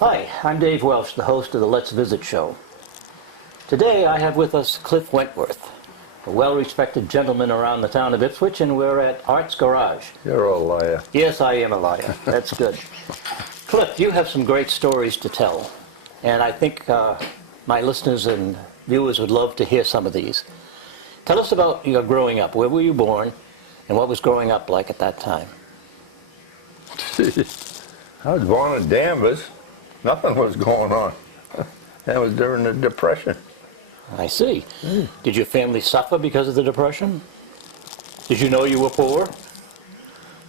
Hi, I'm Dave Welsh, the host of the Let's Visit show. Today I have with us Cliff Wentworth, a well-respected gentleman around the town of Ipswich, and we're at Art's Garage. You're a liar. Yes, I am a liar. That's good. Cliff, you have some great stories to tell, and I think my listeners and viewers would love to hear some of these. Tell us about your growing up. Where were you born, and what was growing up like at that time? I was born in Danvers. Nothing was going on. That was during the Depression. I see. Did your family suffer because of the Depression? Did you know you were poor?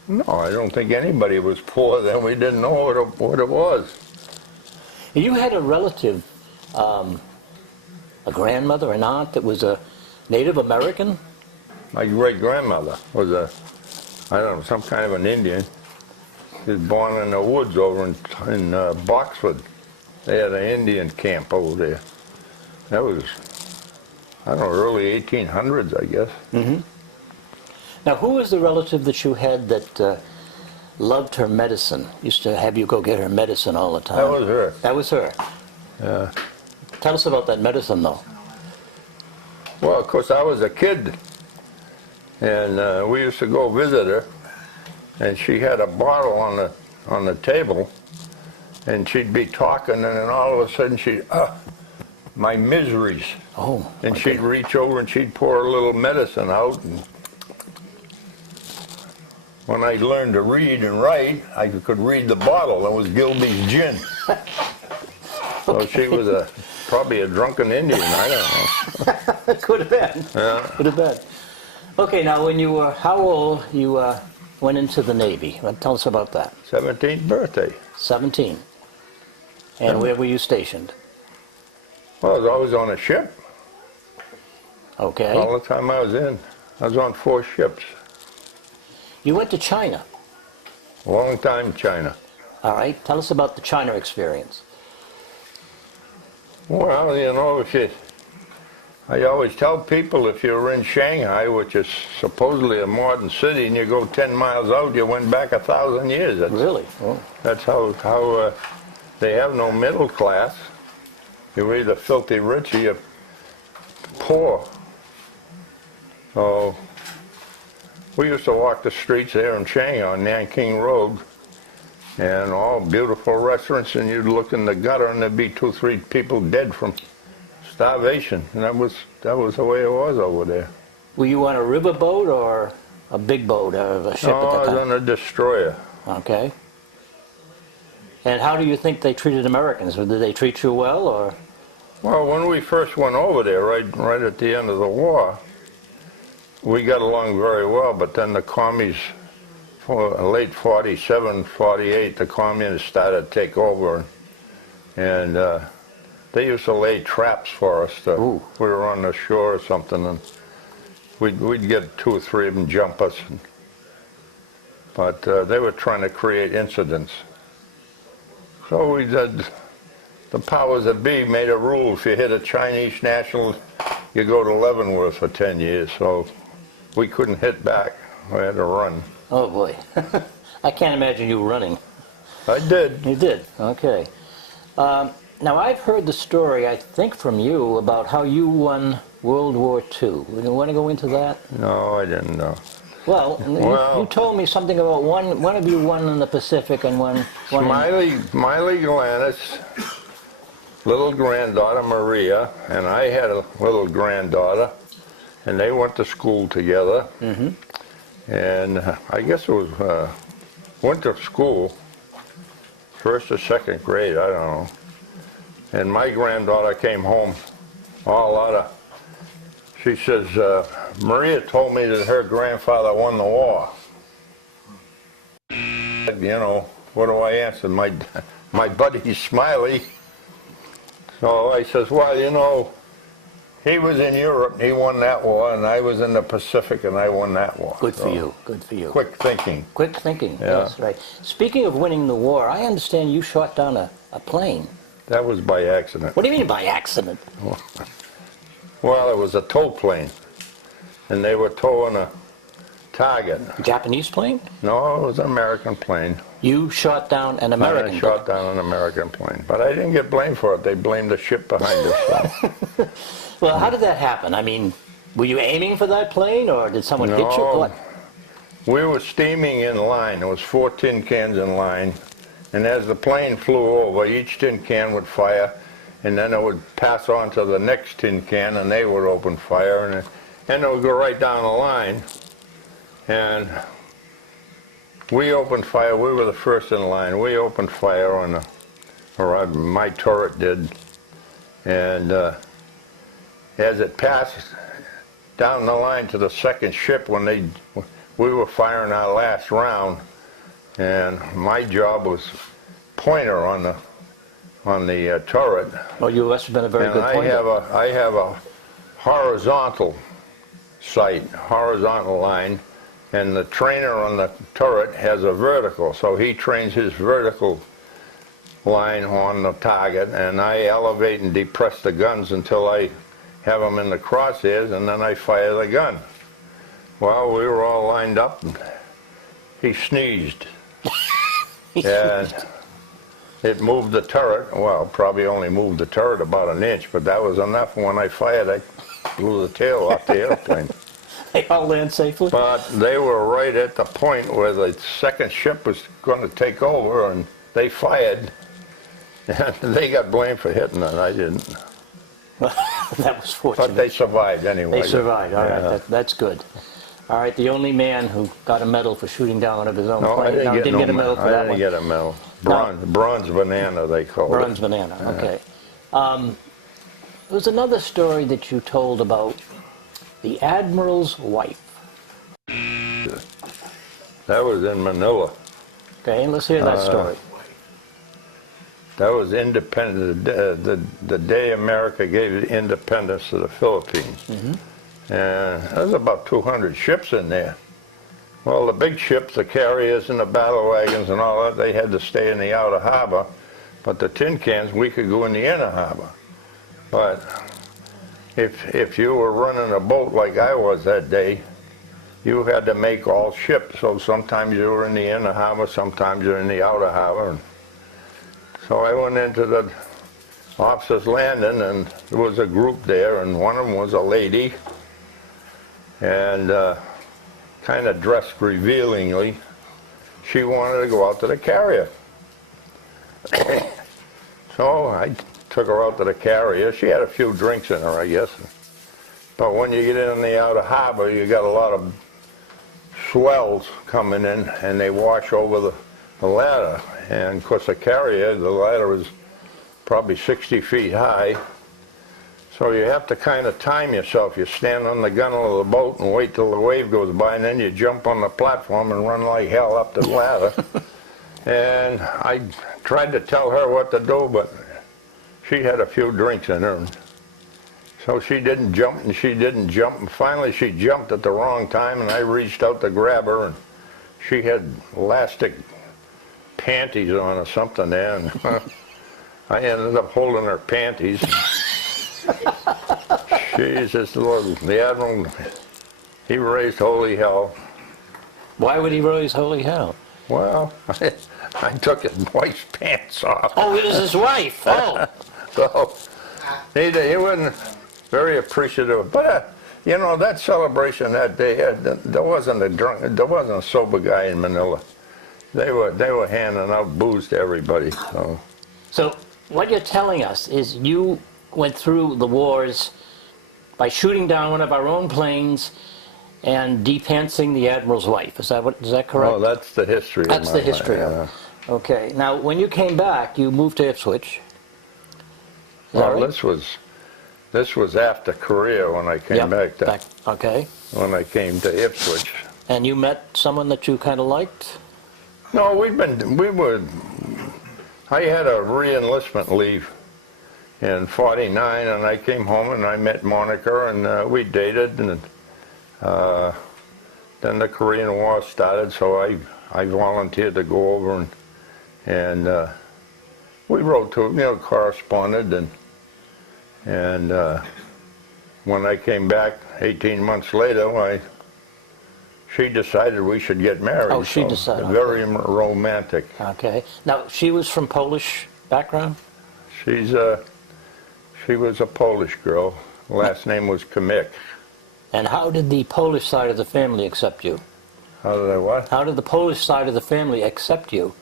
No, I don't think anybody was poor then. We didn't know what it was. You had a relative, a grandmother, an aunt that was a Native American? My great-grandmother was I don't know, some kind of an Indian. She was born in the woods over in Boxford. They had an Indian camp over there. That was, I don't know, early 1800s, I guess. Mm-hmm. Now, who was the relative that you had that loved her medicine? Used to have you go get her medicine all the time? That was her. That was her? Yeah. Tell us about that medicine, though. Well, of course, I was a kid, and we used to go visit her, and she had a bottle on the table, and she'd be talking, and then all of a sudden she'd, my miseries. Oh. And she'd reach over and she'd pour a little medicine out, and when I learned to read and write, I could read the bottle. It was Gilby's gin. So she was probably a drunken Indian, I don't know. Could have been. Yeah. Could have been. Okay, now when you were, how old you went into the Navy? Tell us about that. 17th birthday. 17. And where were you stationed? Well, I was always on a ship. Okay. All the time I was in. I was on 4 ships. You went to China. A long time in China. All right. Tell us about the China experience. Well, you know, I always tell people if you're in Shanghai, which is supposedly a modern city, and you go 10 miles out, you went back 1,000 years. Really? Oh. That's how they have no middle class. You're either filthy rich or you're poor. So we used to walk the streets there in Shanghai on Nanking Road, and all beautiful restaurants, and you'd look in the gutter and there'd be 2 or 3 people dead from starvation, and that was the way it was over there. Were you on a riverboat or a big boat, a ship at that I time? was on a destroyer. Okay. And how do you think they treated Americans? Did they treat you well, or? Well, when we first went over there, right at the end of the war, we got along very well, but then the commies, late 47, 48, the communists started to take over, and they used to lay traps for us. We were on the shore or something, and we'd get 2 or 3 of them jump us. But they were trying to create incidents. So we did. The powers that be made a rule: if you hit a Chinese national, you go to Leavenworth for 10 years. So we couldn't hit back. We had to run. Oh boy. I can't imagine you running. I did. You did? Okay. Now I've heard the story, I think from you, about how you won World War II. Would you want to go into that? No, I didn't know. Well, you told me something about one of you won in the Pacific and one Miley Gladys, little granddaughter Maria, and I had a little granddaughter, and they went to school together. Mm-hmm. And I guess it was winter school, 1st or 2nd grade, I don't know. And my granddaughter came home all out of, she says, Maria told me that her grandfather won the war. You know, what do I answer? My buddy Smiley. So I says, well, you know, he was in Europe and he won that war, and I was in the Pacific and I won that war. Good for you, good for you. Quick thinking. Quick thinking, Yeah. That's right. Speaking of winning the war, I understand you shot down a plane. That was by accident. What do you mean by accident? Well, it was a tow plane, and they were towing a target. Japanese plane? No, it was an American plane. You shot down an American I shot down an American plane, but I didn't get blamed for it. They blamed the ship behind us. So. Well, how did that happen? I mean, were you aiming for that plane, or did someone hit you? No. What? We were steaming in line. There was 4 tin cans in line, and as the plane flew over, each tin can would fire, and then it would pass on to the next tin can, and they would open fire, and it would go right down the line. And we opened fire. We were the first in line. We opened fire on the, or my turret did, and as it passed down the line to the second ship, when we were firing our last round, and my job was pointer on the turret. Well, you must have been a very good pointer. I have a horizontal sight, horizontal line, and the trainer on the turret has a vertical, so he trains his vertical line on the target, and I elevate and depress the guns until I have them in the crosshairs, and then I fire the gun. Well, we were all lined up, and he sneezed. And it moved the turret. Well, probably only moved the turret about an inch, but that was enough. When I fired, I blew the tail off the airplane. They all land safely? But they were right at the point where the second ship was going to take over, and they fired. And they got blamed for hitting it. I didn't. That was fortunate. But they survived anyway. They survived. All right, that's good. All right, the only man who got a medal for shooting down one of his own planes. I didn't get a medal for that one. I didn't get a medal. Bronze banana, they call it. Bronze banana, okay. There was another story that you told about the Admiral's wife. That was in Manila. Okay, let's hear that story. That was independent, the day America gave independence to the Philippines. Mm-hmm. And there was about 200 ships in there. Well, the big ships, the carriers and the battle wagons and all that, they had to stay in the outer harbor. But the tin cans, we could go in the inner harbor. But if you were running a boat like I was that day, you had to make all ships. So sometimes you were in the inner harbor, sometimes you're in the outer harbor. So I went into the officers' landing, and there was a group there, and one of them was a lady, and kind of dressed revealingly. She wanted to go out to the carrier. So I took her out to the carrier. She had a few drinks in her, I guess. But when you get in the outer harbor, you got a lot of swells coming in, and they wash over the ladder. And of course, the carrier, the ladder was probably 60 feet high. So you have to kind of time yourself. You stand on the gunwale of the boat and wait till the wave goes by, and then you jump on the platform and run like hell up the ladder. And I tried to tell her what to do, but she had a few drinks in her. So she didn't jump, and she didn't jump. And finally, she jumped at the wrong time, and I reached out to grab her, and she had elastic panties on or something there, and I ended up holding her panties. Jesus Lord, the Admiral, he raised holy hell. Why would he raise holy hell? Well, I took his wife's pants off. Oh, it was his wife. Oh. So he wasn't very appreciative. But you know, that celebration that day, there wasn't a sober guy in Manila. They were handing out booze to everybody. So what you're telling us is you went through the wars by shooting down one of our own planes and depantsing the Admiral's wife. Is that correct? Oh, that's the history. That's the history of it. Okay. Now, when you came back, you moved to Ipswich. Well, right? This was after Korea when I came back. Okay. When I came to Ipswich. And you met someone that you kind of liked? No, I had a re-enlistment leave in '49, and I came home and I met Monica, and we dated, and then the Korean War started, so I volunteered to go over, and we wrote to, corresponded, and when I came back 18 months later, she decided we should get married. Oh, she decided. Very romantic. Okay. Now, she was from Polish background? She was a Polish girl. Last name was Kamik. And how did the Polish side of the family accept you? How did I what? How did the Polish side of the family accept you?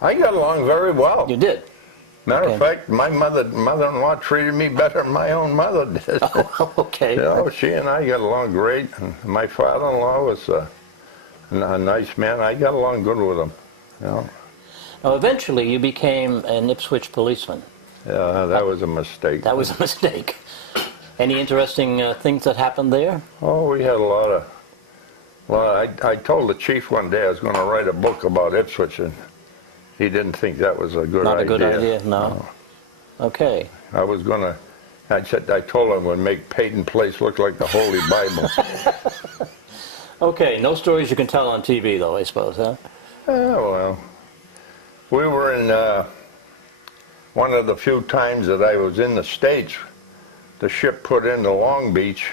I got along very well. You did? Matter Okay. of fact, my mother-in-law treated me better than my own mother did. Oh, okay. You know, she and I got along great. And my father-in-law was a nice man. I got along good with him. You know. Now, eventually, you became an Ipswich policeman. Yeah, that was a mistake. That was a mistake. Any interesting things that happened there? Oh, we had a lot of. Well, I told the chief one day I was going to write a book about Ipswich, and he didn't think that was a good idea. Not a good idea, no. Okay. I was going to. I told him I would make Peyton Place look like the Holy Bible. Okay, no stories you can tell on TV, though, I suppose, huh? Yeah, well, we were in one of the few times that I was in the States. The ship put into Long Beach,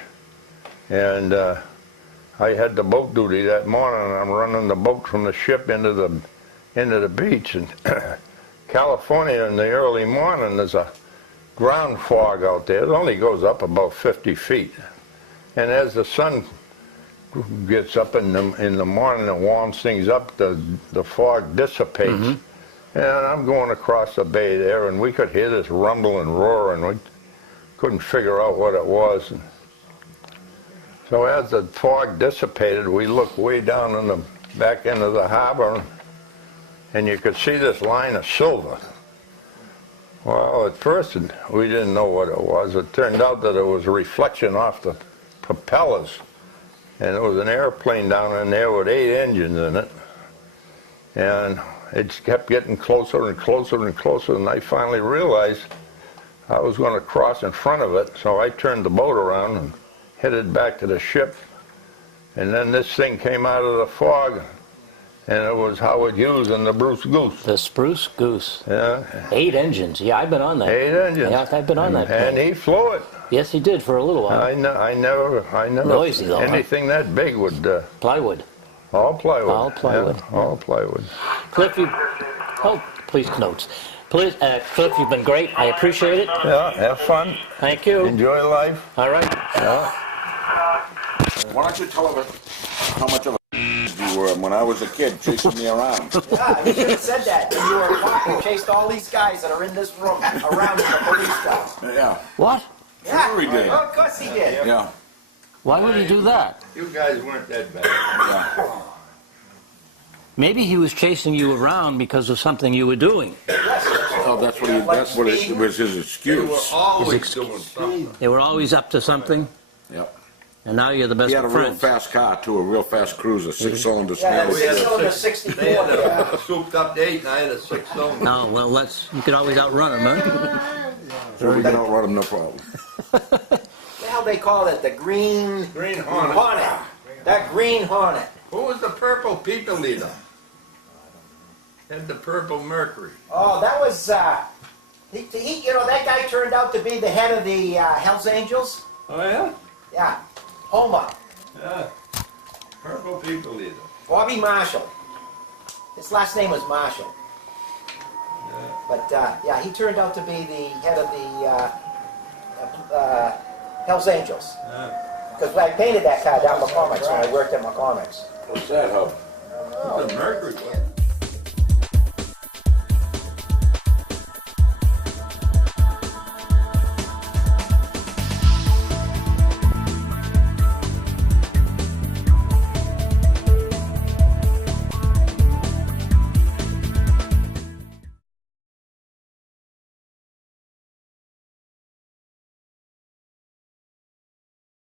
and I had the boat duty that morning. And I'm running the boat from the ship into the beach. And California in the early morning, there's a ground fog out there. It only goes up about 50 feet. And as the sun gets up in the morning and warms things up, the fog dissipates. Mm-hmm. And I'm going across the bay there, and we could hear this rumble and roar, and we couldn't figure out what it was. And so as the fog dissipated, we looked way down in the back end of the harbor, and you could see this line of silver. Well, at first we didn't know what it was. It turned out that it was a reflection off the propellers. And it was an airplane down in there with 8 engines in it. And it kept getting closer and closer and closer, and I finally realized I was going to cross in front of it, so I turned the boat around and headed back to the ship. And then this thing came out of the fog, and it was Howard Hughes and the Bruce Goose. The Spruce Goose. Yeah. 8 engines. Yeah, I've been on that. 8 engines. Yeah, I've been on that plane. And he flew it. Yes, he did for a little while. I never. Noisy, though, anything that big would. Plywood. All plywood. All plywood. Yeah, all plywood. Cliff, please notes. Please, Cliff, you've been great. I appreciate it. Yeah, have fun. Thank you. Enjoy life. All right. Yeah. Why don't you tell us how much of a you were when I was a kid chasing me around? Yeah, you should have said that. You were walking, chased all these guys that are in this room around the police cars. Yeah. What? Yeah, Sure he did. well, of course he did. Yeah. Why would he do that? You guys weren't that bad. Yeah. Maybe he was chasing you around because of something you were doing. Oh, that's what it was his excuse. Always doing something. They were always up to something, Yep. and now you're the best He had a of real friends. fast car too, a real fast cruiser, 6-cylinder Yeah, Stanley. it's still in the 64. They had Yeah. a souped up 8, and I had a 6-cylinder. Oh, well, you could always outrun him, huh? So we can outrun him, no problem. Well, they call it the Green Hornet. That Green Hornet. Who was the purple people leader? Had the purple Mercury. Oh, that was, you know, that guy turned out to be the head of the Hells Angels. Oh, yeah? Yeah, Homer. Yeah. Purple people leader. Bobby Marshall. His last name was Marshall. Yeah. But, yeah, he turned out to be the head of the Hells Angels. Yeah. Because I painted that car down McCormick's when I worked at McCormick's. What's that, Hub? The Mercury.